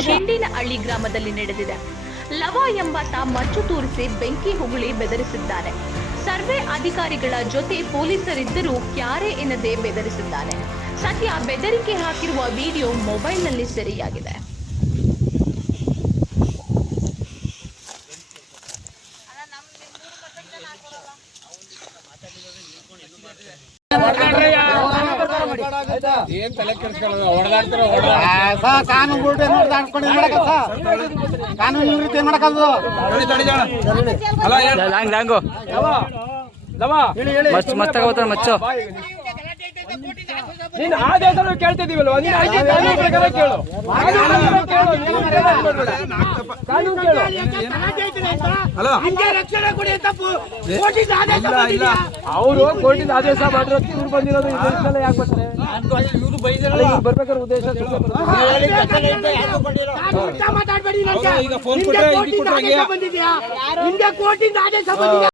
ಶೆಂಡಿನಹಳ್ಳಿ ಗ್ರಾಮದಲ್ಲಿ ನಡೆದಿದೆ ಲವ ಎಂಬಾತ ಮಚ್ಚು ತೂರಿಸಿ ಬೆಂಕಿ ಹುಗುಳಿ ಬೆದರಿಸಿದ್ದಾನೆ ಸರ್ವೆ ಅಧಿಕಾರಿಗಳ ಜೊತೆ ಪೊಲೀಸರಿದ್ದರೂ ಕ್ಯಾರೆ ಎನ್ನದೆ ಬೆದರಿಸಿದ್ದಾನೆ ಸದ್ಯ ಬೆದರಿಕೆ ಹಾಕಿರುವ ವಿಡಿಯೋ ಮೊಬೈಲ್ನಲ್ಲಿ ಸೆರೆಯಾಗಿದೆ ಏನ್ ತಲೆ ಕೆಡಿಸ್ಕೊಳ್ಳೋದು? ಹೊಡೆದಾಡ್ತಾರ ಕಾನೂನು ಏನ್ ಕಾನೂನು ರೀತಿ ಏನ್ ಮಸ್ತ್ ಮಸ್ತ್ ತಗೋತಾನೆ ಮಚ್ಚು. ನೀನ್ ಆದೇಶ ಕೇಳ್ತಿದೀವಲ್ವ ನೀನ್ ಆಯ್ಕೆ ಕಾನೂನು ಪ್ರಕಾರ ಕೇಳು. ಕಾನೂನು ಪ್ರಕಾರ ಕೇಳು. ಅವರು ಕೋರ್ಟಿನ ಆದೇಶ ಮಾಡಿರೋದಕ್ಕೆ ಇವ್ರು ಬಂದಿರೋದು ಇದ್ರದ್ದೆಲ್ಲ ಯಾಕೆ ಬರ್ತಾರೆ ಬರ್ಬೇಕಾದ್ರೆ ಉದ್ದೇಶ ಈಗ ಫೋನ್ ಕೊಟ್ಟರೆ ನಿಮ್ಗೆ ಕೋರ್ಟಿಂದ ಆದೇಶ ಬಂದಿದೆ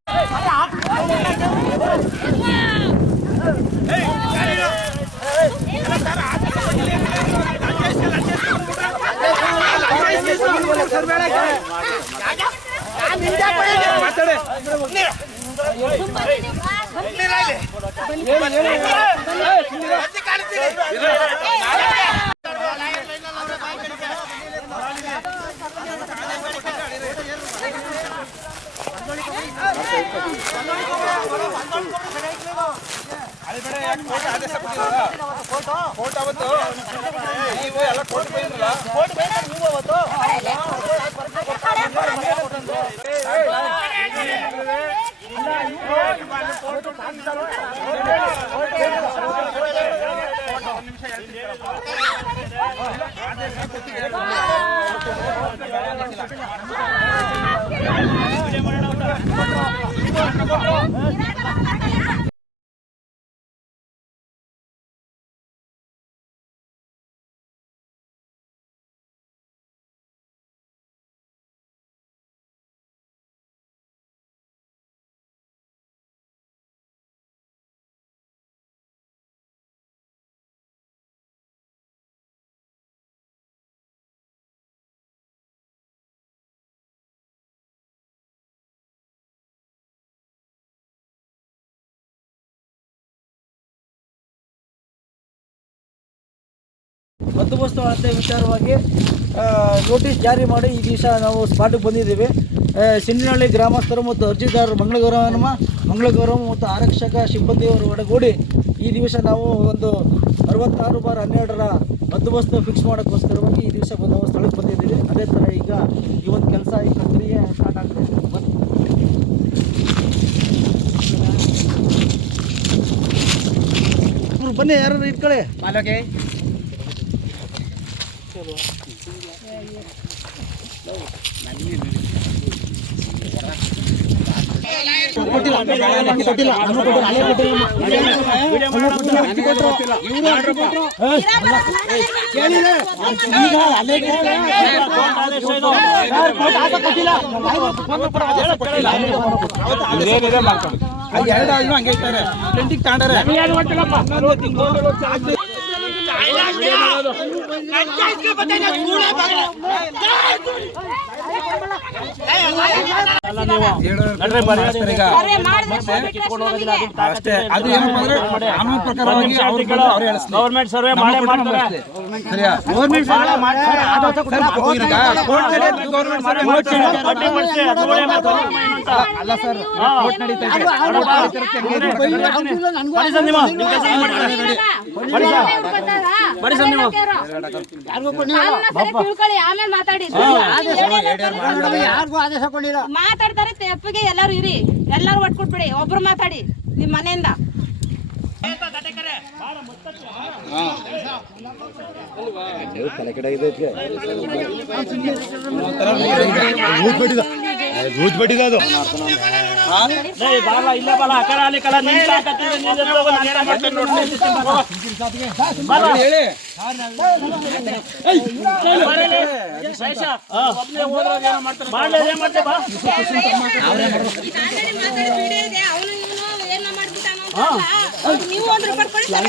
ಕೋರ್ಟ್ ಅವತ್ತು ನೀವು ಎಲ್ಲ ಕೋರ್ಟ್ ಬಂದಿರಲ್ಲ ఓటు పంపించాలి ఓటు పంపించాలి ఓటు పంపించాలి ಬಂದೋಬಸ್ತ್ ಅಂತ ವಿಚಾರವಾಗಿ ನೋಟಿಸ್ ಜಾರಿ ಮಾಡಿ ಈ ದಿವಸ ನಾವು ಸ್ಪಾಟಿಗೆ ಬಂದಿದ್ದೀವಿ. ಸಿಂಡಿನಹಳ್ಳಿ ಗ್ರಾಮಸ್ಥರು ಮತ್ತು ಅರ್ಜಿದಾರರು ಮಂಗಳಗೌರವನ ಮಂಗಳಗೌರವ ಮತ್ತು ಆರಕ್ಷಕ ಸಿಬ್ಬಂದಿಯವರು ಒಡಗೂಡಿ ಈ ದಿವಸ ನಾವು ಒಂದು ಅರವತ್ತಾರು ಬಾರ್ ಹನ್ನೆರಡರ ಬಂದೋಬಸ್ತ್ ಫಿಕ್ಸ್ ಮಾಡೋಕ್ಕೋಸ್ಕರವಾಗಿ ಈ ದಿವಸ ನಾವು ಸ್ಥಳಕ್ಕೆ ಬಂದಿದ್ದೀವಿ. ಅದೇ ಥರ ಈಗ ಈ ಒಂದು ಕೆಲಸ ಈ ಪ್ರಕ್ರಿಯೆ ಸ್ಟಾರ್ಟ್ ಆಗ್ತದೆ ಬನ್ನಿ. ಯಾರು ಇಟ್ಕೊಳ್ಳಿ ಮಾಡ್ಕೊಂಡು ಅದು ಎರಡು ಆದ್ರೂ ಹಂಗೆ ಇರ್ತಾರೆ ಪ್ರಿಂಟಿಂಗ್ ತಗೊಂಡಾರೆ ಅಷ್ಟೇ ಅದು ಏನಪ್ಪಾ ಅಂದ್ರೆ ಕಾನೂನು ಪ್ರಕಾರವಾಗಿ ಅವ್ರು ಬಂದು ಅವ್ರು ಹೇಳಿಸ್ಲಿ. ಗೌರ್ಮೆಂಟ್ ಸರ್ವೆ ನಮ್ಮ ಮಾಡೇ ಕೊಟ್ಟು ಮಾಡ್ತಾರೆ ಮಾಡಿಸ್ಲಿ. ಸರಿಯಾ ಈಗ ಕೋರ್ಟ್ನಲ್ಲಿ ಗೌರ್ಮೆಂಟ್ ಸರ್ವೆ ಮಾಡ್ತಾರೆ. ಪಟ್ಟಿ ಮಾಡಿಸಿ ಹದಿನೇಳು ಮತ್ತು ಹದಿನೆಂಟು ಅಂತ. ಅಲ್ಲ ಸರ್ ಕೋರ್ಟ್ ನಡೀತಾ ಇದೆ ಬನ್ನಿ ಸರ್ ನೀವು ನಿಮ್ಮ ಕೆಲಸ ನೀವು ಮಾಡಿ ಬನ್ನಿ ಸರ್ ನೀವು ತಿಳ್ಕೊಳ್ಳಿ ಆಮೇಲೆ ಮಾತಾಡಿ ಯಾರಿಗೂ ಆದೇಶ ಕೊಡಿ ಮಾತಾಡ್ತಾರೆ ತಪ್ಪಿಗೆ ಎಲ್ಲರೂ ಇರಿ ಎಲ್ಲರೂ ಒಟ್ಕೊಟ್ಬಿಡಿ ಒಬ್ರು ಮಾತಾಡಿ ನಿಮ್ ಮನೆಯಿಂದ ನೀವು ಒಂದ್ ರೂಪಾಯಿ ಕೊಡಿ ಸರ್.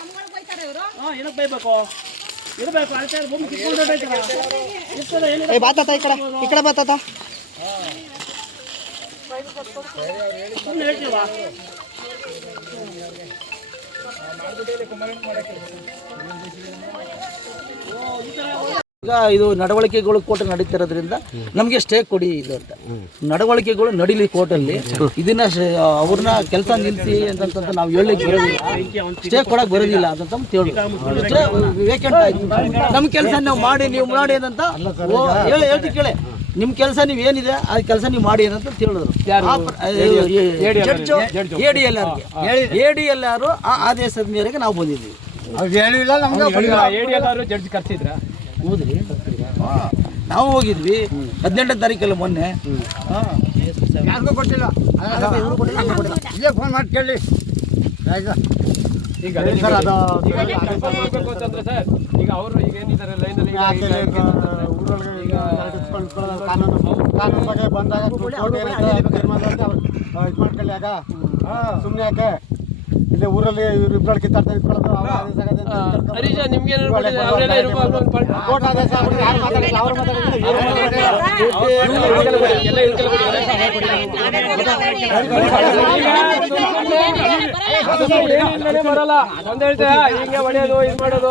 ನಮ್ಗಳ್ಗ್ ಏನಕ್ಕೆ ಇವ್ರು. ಏ ಬಾತ ಈ ಕಡೆ ಈ ಕಡೆ ಬಾತ ಈಗ ಇದು ನಡವಳಿಕೆಗಳು ಕೋರ್ಟ್ ನಡೀತಿರೋದ್ರಿಂದ ನಮಗೆ ಸ್ಟೇ ಕೊಡಿ ಇದು ಅಂತ. ನಡವಳಿಕೆಗಳು ನಡೀಲಿ ಕೋರ್ಟಲ್ಲಿ. ಇದನ್ನ ಅವ್ರನ್ನ ಕೆಲಸ ನಿಲ್ಲಿಸಿ ಅಂತಂತ ನಾವು ಹೇಳಲಿಕ್ಕೆ ಬರೋದಿಲ್ಲ. ಸ್ಟೇ ಕೊಡಕ್ಕೆ ಬರೋದಿಲ್ಲ ಅಂತ ವೇಕೆಂಟ್ ಆಯ್ತು. ನಮ್ಮ ಕೆಲಸ ನಾವು ಮಾಡಿ ನೀವು ಮಾಡಿ ಅಂತ ಓ, ಹೇಳಿ ಹೇಳ್ತಿ ಕೇಳಿ. ನಿಮ್ಮ ಕೆಲಸ ನೀವು ಏನಿದೆ ಆ ಕೆಲಸ ನೀವು ಮಾಡಿ ಅಂತ ಹೇಳಿದ್ರು ಎ ಡಿ ಎಲ್ ಆರ್ಗೆ ಎ ಡಿ ಎಲ್ ಆರ್ ಆ ಆದೇಶದ ಮೇರೆಗೆ ನಾವು ಬಂದಿದ್ದೀವಿ. ಹೇಳಿಲ್ಲ ನಮ್ಗೆ ಜಡ್ಜ್ ಕರ್ಸಿದ್ರ? ಹೌದ್ರಿ. ನಾವು ಹೋಗಿದ್ವಿ. ಹದಿನೆಂಟನೇ ತಾರೀಕಲ್ಲ ಮೊನ್ನೆ. ಯಾರಿಗೂ ಕೊಟ್ಟಿಲ್ಲ. ಇಲ್ಲೇ ಫೋನ್ ಮಾಡಿ ಕೇಳಿ. ಆಯ್ತಾ? ಈಗ ಸರ್ ಅದು ಅಂತಂದ್ರೆ ಸರ್ ಈಗ ಅವರು ಈಗ ಏನಿದ್ದಾರೆ ಲೈನ್ ಅಲ್ಲಿ ಯಾಕೆ ಊರೊಳಗೆ ಈಗ ಇಟ್ಕೊಂಡು ಕಾನೂನು ಕಾನೂನು ಬಗ್ಗೆ ಬಂದಾಗ ಇದು ಮಾಡ್ಕೊಳ್ಳಿ ಆಗ. ಸುಮ್ಮನೆ ಯಾಕೆ? ಇಲ್ಲೇ ಊರಲ್ಲಿ ಇವ್ರು ಇಬ್ಬರು ಕಿತ್ತಾಡ್ತಾ ಇಟ್ಕೊಳ್ಳೋದು ಅವ್ರ ಆದೇಶ ಆಗೋದು ಅಂತ ಇಟ್ಕೊಂಡು ಹರೀಶ ನಿಮ್ಗೆ ಅವರೆಲ್ಲ ಇರ್ಬೋದು ಒಂದು ಪಡ್- ಕೋರ್ಟ್ ಆದೇಶ ಆಗ್ಬಿಟ್ಟು ಯಾರು ಮಾತಾಡಿಲ್ಲ ಅವ್ರು ಮಾತಾಡಿಲ್ಲ ಇವ್ರು ಮಾತಾಡಿಲ್ಲ ಎಲ್ಲ ಇವ್ರಿಗೆಲ್ಲ ಕೊಡಿ. ಬರಲ್ಲ ಒಂದ್ ಹೇಳ್ತೀಯ ಹಿಂಗೆ ಹೊಡೆಯೋದು ಇದು ಮಾಡೋದು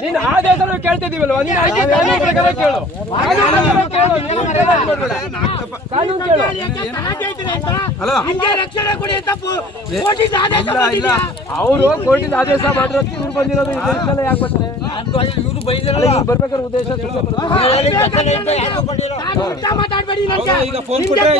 ನೀನು ಆದೇಶನೂ ಕೇಳ್ತಿದೀವಲ್ವಾ ನೀನು ಆಯ್ಕೆ ಕಾನೂನು ಪ್ರಕಾರ ಕೇಳು ಕಾನೂನು ಕೇಳು ನೀನು ಬೇರೆ ಮಾಡ್ಬೇಡ. ಕಾನೂನು ಕೇಳು ಅವರು ಕೋರ್ಟಿಂದ ಆದೇಶ ಮಾಡಿರೋದಕ್ಕೆ ಇವ್ರು ಬಂದಿರೋದು ಯಾಕೆ ಬರ್ತಾರೆ ಇವ್ರು ಬರ್ಬೇಕಾದ್ರೆ ಉದ್ದೇಶ. ಈಗ ಫೋನ್ ಕೊಟ್ಟರೆ